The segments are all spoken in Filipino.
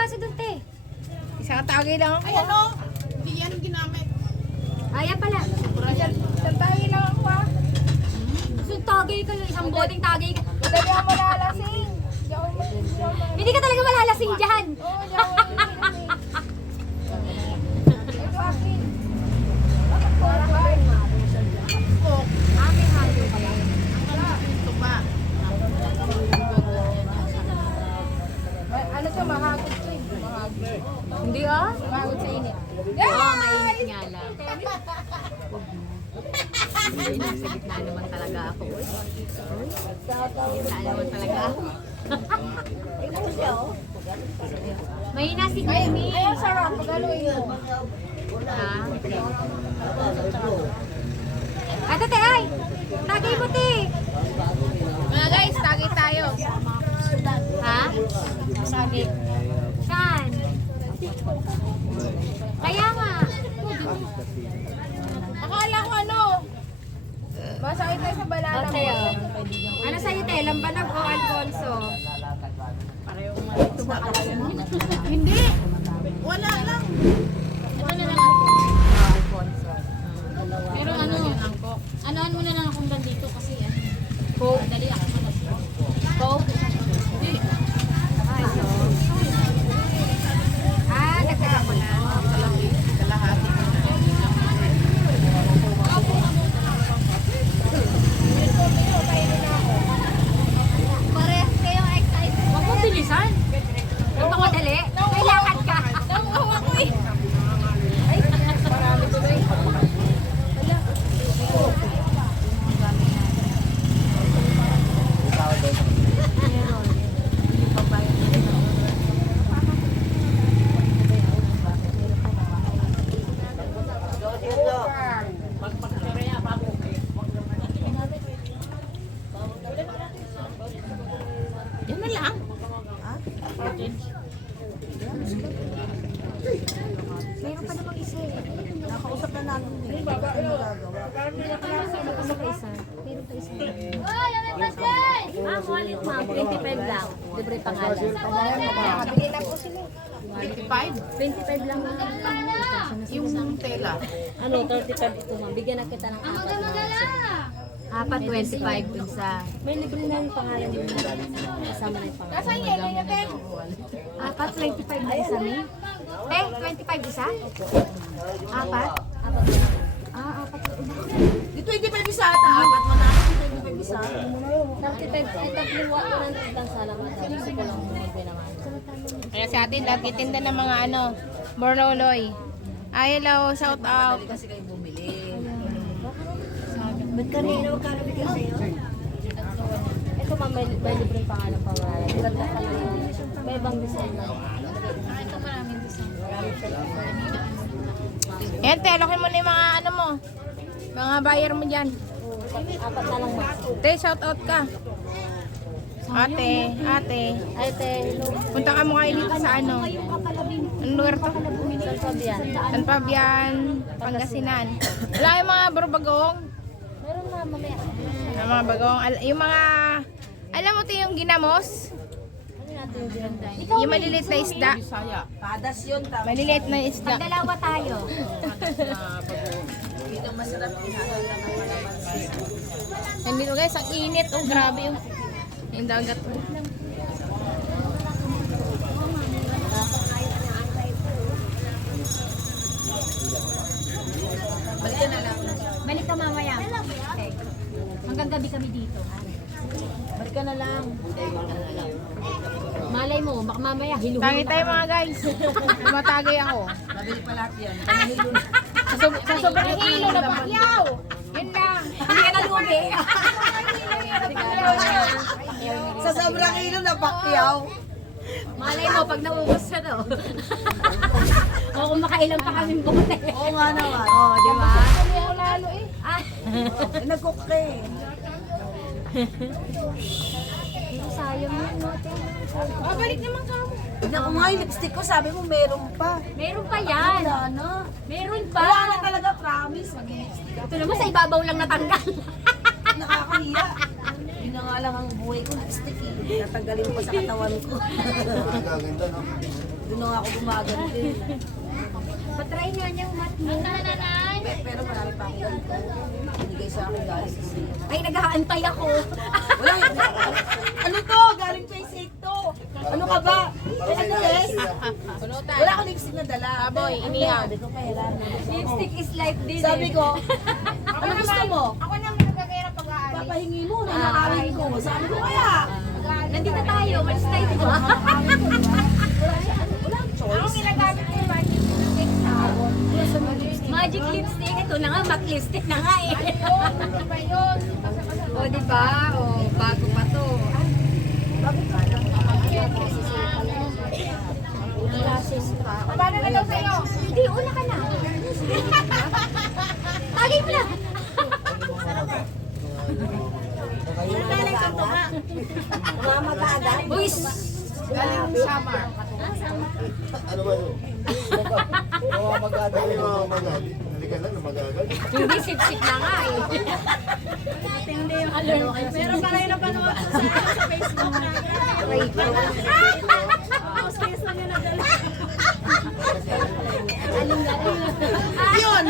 baso dun, te. Isang tagay lang ako. Ay, ano? Hindi yan ginamit. Ayan pala. Isang tagay lang ako ah. So, tagay ka, isang boteng tagay ka. Madali ako malalasing. Hindi ka talaga malalasing dyan. Oo, di ako malalasing. Ito akin. Bakit po? Cook. Amin halo din. Ito pa. Ano siya, mahagod siya eh. Mahagod. Hindi ah. Mahagod sa init. Oo, mainit nga lang. Hindi, nasa gitna naman talaga ako. Uy. Gitna naman talaga ako. Mahina si Kemi. Ay, ang sarap. Pag-aluin mo. Ha? Ate, te, ay! Tagay mo, te! Mga guys, tagay tayo. Ha? Sagay. Saan? Kaya nga. Akala ko ano. Masakit tayo sa balala mo. Ano sa'yo, te? Lambanag o Alfonso? Hindi. Wala lang. Alfonso. Pero ano, anoan mo na lang akong dito kasi Coke. dali ako malas. Coke. Ah, nagtaka ko na. Kalahati ko na. Parehas kayong excited. Huwag mo bilisan. Huwag mo madali. May lakad ka. Nakuha ko eh. Ay, marami to na eh. Yan na lang. Meron pa namang isa eh. Nakausap na namin eh. Meron pa isa. Meron pa isa. Ma'am, wallet ma'am. 25 lang. Libre pangalan. Nakabili na po sila. 25. 25 lang. Yung tela. Ano, 35 ito ma'am. Bigyan na kita ng apat na. Apat 25 dun sa... May libre na yung pangalan mo. Kasama na yung pangalan. Nasaan yan? Yan natin. Apat 25 na isa ni? Eh, 25 isa? Apat? Apat na. Ah, apat. Di 25 isa ata. Apat mo na ako. 25 isa. 35, ay tatlo 100 lang sana madam. Gusto ko lang bumibili naman. Kaya sa atin, nagtitinda ng mga ano, borloloy. Ay, hello, shout out. Kasi kayo bumili. Ba't kanina magkano bigyan sa'yo? Ito ma'am, may libre pangalan pangalan. Ganda ka lang yun. May ibang design lang. Yan, telokin mo na yung mga ano mo. Mga buyer mo dyan. Apat na lang ma'am. Te, shout out ka. Ate. Ay, te, hello. Punta ka mo kayo dito sa ano. Anong lugar to? San Fabian. San Fabian, Pangasinan. Wala yung mga barubagong. Meron ma'am, mamaya. Yung mga bagong. Yung mga, alam mo to yung ginamos? Ano natin yung dinanday? Yung maliliit na isda. Bisaya. Padas yun. Tapos Maliliit na isda. Dalawa tayo. dito masarap inahaw lang ang malaman. And dito guys, ang init. Oh, grabe yung dagat. Balikan na lang. Balik ka mamaya. Okay. Hanggang gabi kami dito. Balikan na lang. Malay mo, baka mamaya hiluhin Tagay tayo mga guys. Tumatagay ako. Nabili pa lahat yan. Panahilo na. Sa sobrang hilo na pakyaw. Yun lang. Hindi ka nalubi. Sa sobrang hilo na pakyaw. Malay mo, pag naubos na to. O kung makailan pa kaming bote. Oo nga naman. Oo, di ba? Kami ako lalo eh. Ah. Nag-cook ka eh. Pero sayang yun, no? Balik naman ka mo. Tignan ko nga yung lipstick ko. Sabi mo meron pa. Meron pa yan. Wala na. Meron pa. Wala na talaga, promise. Mag-lipstick ako. Ito naman sa ibabaw lang natanggal. Nakakahiya. Yun na nga lang ang buhay ko, lipstick eh. Natanggalin ko sa katawan ko. Doon na ako gumaganti. Patry nga niyang mat mo. Pero marami pa akong ganito. Binigay sa akin galing sa sale. Ay, nag-aantay ako. Wala, ano to? Galing pa yung sake to. Ano ka ba? Ano yes? Wala akong lipstick na dala. Baboy, inihaw. Sabi ko, kailan. Lipstick is life din Sabi ko, ano gusto mo? Ako naman nagkakira pag-aalis. Papahingi mo, nanakawin ko. Sabi ko kaya. Nandito tayo, malis tayo, di ba? Walang choice. Ang ginagamit ko yung magic lipstick sa Magic lipstick. Ito na nga, matte lipstick na nga eh. Ano ba yun? O, di ba? O, bago pa to. Paano na daw sa'yo? Hindi, una ka na. Tagay mo na. Uy, Galing summer. Ano ba yun? Mamamadali. Mamamadali. Halika lang na magagal. hindi sip-sip na nga eh. Pero pa rin na panood ko sa Facebook na. Tapos case lang yung nadala. Yun!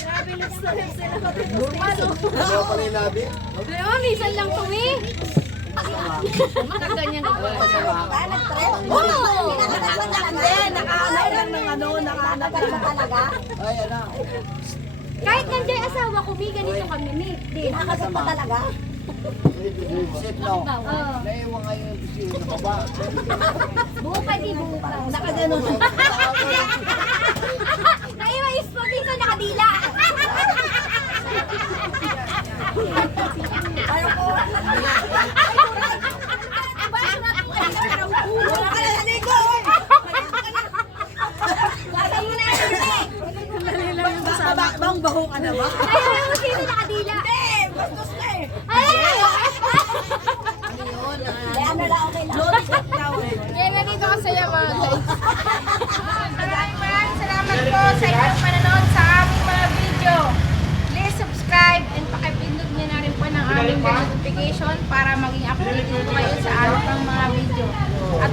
Grabe, lips na lips sila ko. Ano pa rin labi? Pero, minsan lang to eh. Makaganyan ka ba? Oo! Hindi, nakahanap lang ng ano, nakahanap lang talaga. Ay, anak. Kahit nandiyan asawa ko, may ganito kami, may. Di, nakasama talaga. Sit now. Oo. Naiwan nga yung bisita na baba. Buka di, buka. Nakaganon. Naiwa is po, minsan nakadila. Wala ka na naligo! Lagay mo na yun eh. Bang baho ka na ba? Ayaw mo sino nakadila. Hindi! Bastos na eh! Ay! Ano lang, okay lang. Lodi ka daw eh. Kaya ganito kasaya mga guys. Maraming salamat po sa inyong panonood sa aming mga video. Please subscribe and pakipindot niyo na rin po ng aming bell notification para maging updated po kayo sa aming pang mga video. At